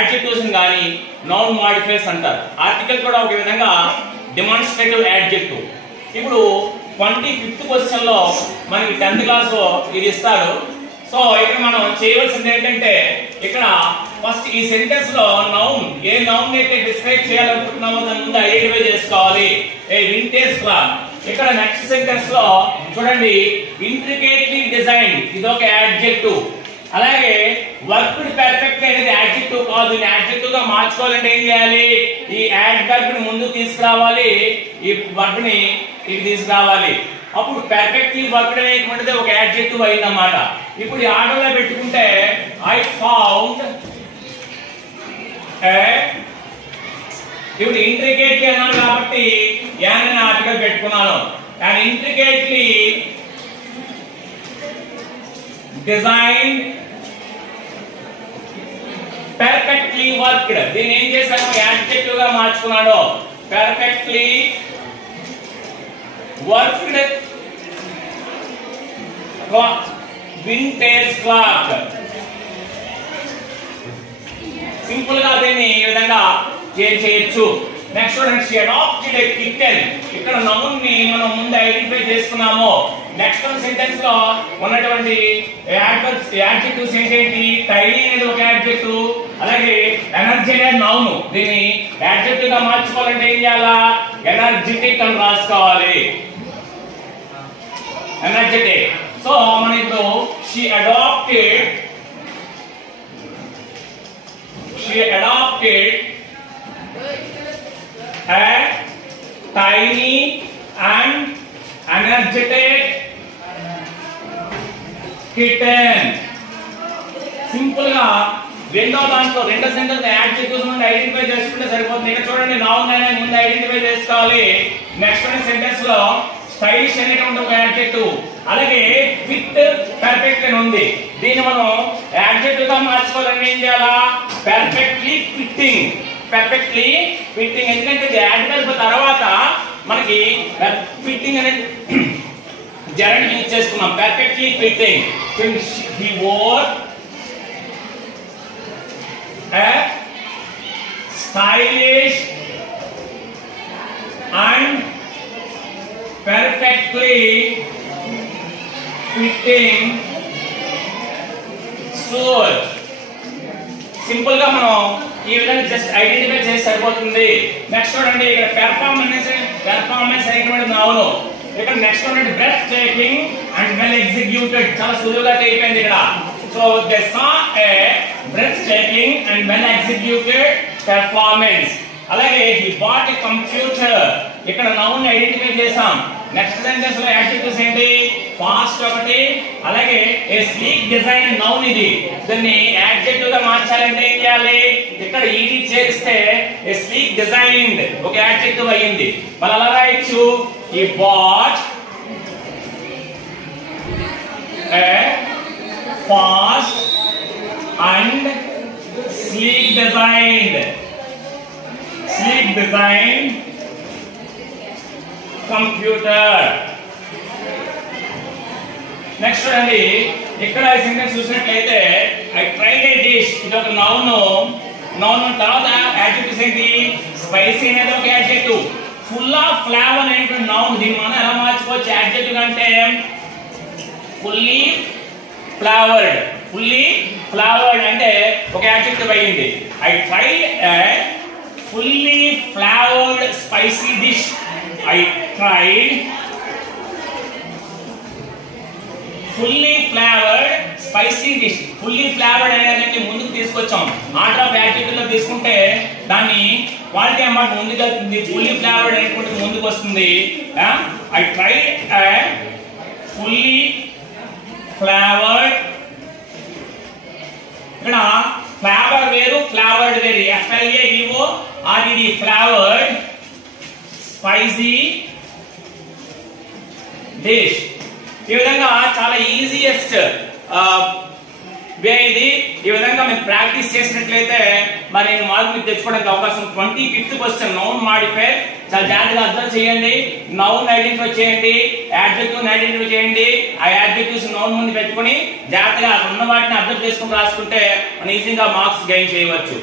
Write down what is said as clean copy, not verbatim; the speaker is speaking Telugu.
యాడ్జెక్టివ్స్ గాని నౌన్ మాడిఫైర్స్ అంటారు. ఆర్టికల్ కూడా ఒక విధంగా డెమాన్స్ట్రేటివ్ యాడ్జెక్టివ్. ఇప్పుడు 25th క్వశ్చన్ లో మనకి 10th క్లాస్ లో ఇది ఇస్తారు. సో ఇక్కడ మనం చేయవలసింది ఏంటంటే ఇక్కడ ఫస్ట్ ఈ సెంటెన్స్ లో నౌన్ ఏ నౌన్ అయితే డిస్క్రైబ్ చేయాలనుకుంటున్నామో దాని ముందు ఐడెంటిఫై చేసుకోవాలి. ఏ వింటేజ్ క్లాక్. ఇక్కడ నెక్స్ట్ సెంటెన్స్ లో చూడండి ఇంట్రికేట్లీ డిజైన్డ్ ఇది ఒక యాడ్జెక్టివ్. అలాగే వర్క్డ్ పర్ఫెక్ట్ అనేది యాడ్జెక్టివ్ కాదు. దీన్ని యాడ్జెక్టివ్ గా మార్చుకోవాలంటే ఏం చేయాలి? ఈ యాడ్ వర్బ్ ని ముందు తీసుకురావాలి, ఈ వర్బ్ ని ఇది తీసుకురావాలి. అప్పుడు పర్ఫెక్ట్లీ వర్క్డ్ అనేటువంటిది ఒక యాడ్జెక్టివ్ అయిందన్నమాట. ఇప్పుడు ఈ ఆర్డర్ లో పెట్టుకుంటే ఐ ఫౌండ్ ఇప్పుడు ఇంట్రికేట్లీ అన్నాను కాబట్టి యాన్ అనే ఆర్టికల్ పెట్టుకున్నాను. And intricately designed perfectly worked దీన్ని ఏం చేశాను? యాడ్జెక్టివ్ గా మార్చుకున్నాను. Perfectly worked vintage clock. Simple గా దీన్ని ఈ విధంగా చేయొచ్చు. నెక్స్ట్ చూడండి షీ అడాప్టెడ్ ఎ కిట్టెన్. ఇక్కడ నౌన్ ని మనం ముందు ఐడెంటిఫై చేసుకున్నాము. నెక్స్ట్ సెంటెన్స్ లో ఉన్నటువంటి యాడ్జెక్టివ్స్ ఏంటి? టైనీ అనేది ఒక యాడ్జెక్టివ్, అలాగే ఎనర్జీ అనేది నౌన్. దీన్ని యాడ్జెక్టివ్ గా మార్చుకోవాలంటే ఏం చేయాలా? ఎనర్జెటిక్ అని రాసుకోవాలి. ఎనర్జెటిక్. సో మనం ఇప్పుడు she adapted a tiny and energetic kitten. Simple గా రెండో సెంటెన్స్ యాడ్జెక్టివ్స్ ముందు ఐడెంటిఫై చేసుకుంటే సరిపోతుంది. ఇక్కడ చూడండి నౌన్ అనేది ముందు ఐడెంటిఫై చేసుకోవాలి. నెక్స్ట్ సెంటెన్స్ లో స్టైలిష్ అనేటువంటి ఒక యాడ్జెక్టివ్, అలాగే ఫిట్ పర్ఫెక్ట్ అని ఉంది. దీన్ని మనం యాడ్జెక్టివ్ గా మార్చుకోవాలంటే ఏం చేయాలా? Perfectly fitting. పర్ఫెక్ట్లీ ఫిట్టింగ్ ఎందుకంటే యాడ్వర్బ్ తర్వాత మనకి ఫిట్టింగ్ అనేది జరని యూజ్ చేసుకున్నాం. Perfectly fitting. He wore a stylish and perfectly fitting suit. Simple గా మనం ఈ విధంగా జస్ట్ ఐడెంటిఫై చేసి సరిపోతుంది. నెక్స్ట్ చూడండి ఇక్కడ పెర్ఫార్మెన్స్ అనేటువంటి నౌన్. ఇక్కడ నెక్స్ట్ చూడండి breathtaking and well executed. చాలా సులువుగా అయిపోయింది ఇక్కడ. So they saw a breathtaking and well executed performance. అలాగే హి బాట్ ఎ కంప్యూటర్. ఇక్కడ నౌన్ ఐడెంటిఫై చేసాం. నెక్స్ట్ సెంటెన్స్ లో యాడ్జెక్టివ్స్ ఏంటి? ఫాస్ట్ ఒకటి, అలాగే ఏ స్లీక్ డిజైన్ నౌన్. ఇది దీన్ని యాడ్జెక్టివ్ గా మార్చాలంటే ఏం చేయాలి? ఇక్కడ ఈడీ చేస్తే ఏ స్లీక్ డిజైన్డ్ ఒక యాడ్జెక్టివ్ అయ్యింది. మనం అలా రాయొచ్చు ఈ bought a fast and sleek designed computer. Next చూడండి ఇక్కడ ఈ సెంటెన్స్ చూసినట్లయితే ఐ ట్రైడ్ ఏ డిష్. ఇది ఒక నౌన్ తర్వాత యాడ్జెక్టివ్స్ ఏంటి? స్పైసీ అనేది ఒక యాడ్జెక్టివ్, ఫుల్ ఆఫ్ ఫ్లేవర్ అనేటువంటి నౌన్. దీన్ని మనం ఎలా మార్చుకోవచ్చు యాడ్జెక్టివ్ అంటే? ఫుల్లీ ఫ్లేవర్డ్ అంటే ఒక యాడ్జెక్టివ్ అయ్యింది. I tried A fully flavored spicy dish. I tried fully flavored spicy dish. fully flavored అనేది ముందుకు తీసుకొచ్చాం. ఆర్డర్ ఆఫ్ యాడ్జెక్టివ్ లో తీసుకుంటే దాన్ని క్వాలిటీ అన్నమాట ముందుకు వెళ్తుంది. fully flavored అనేటువంటి ముందుకు వస్తుంది. I tried a fully flavored. ఇక్కడ ఫ్లేవర్ వేరు, ఫ్లేవర్డ్ వేరు. FLAVO RED flavoured spicy dish. ఈ విధంగా చాలా ఈజియెస్ట్ వే ఇది. ఈ విధంగా మీరు ప్రాక్టీస్ చేసినట్లయితే మరి మార్క్ మీకు తెచ్చుకోవడానికి అవకాశం. 25th question noun modifier. చాలా జాగ్రత్తగా అర్థం చేయండి. నౌన్ ఐడెంటిఫై చేయండి, యాడ్జెక్టివ్ ఐడెంటిఫై చేయండి. ఆ యాడ్జెక్టివ్స్ నౌన్ ముందు పెట్టుకుని జాగ్రత్తగా ఉన్న వాటిని అర్థం చేసుకుని రాసుకుంటే మనం ఈజీగా మార్క్స్ గెయిన్ చేయవచ్చు.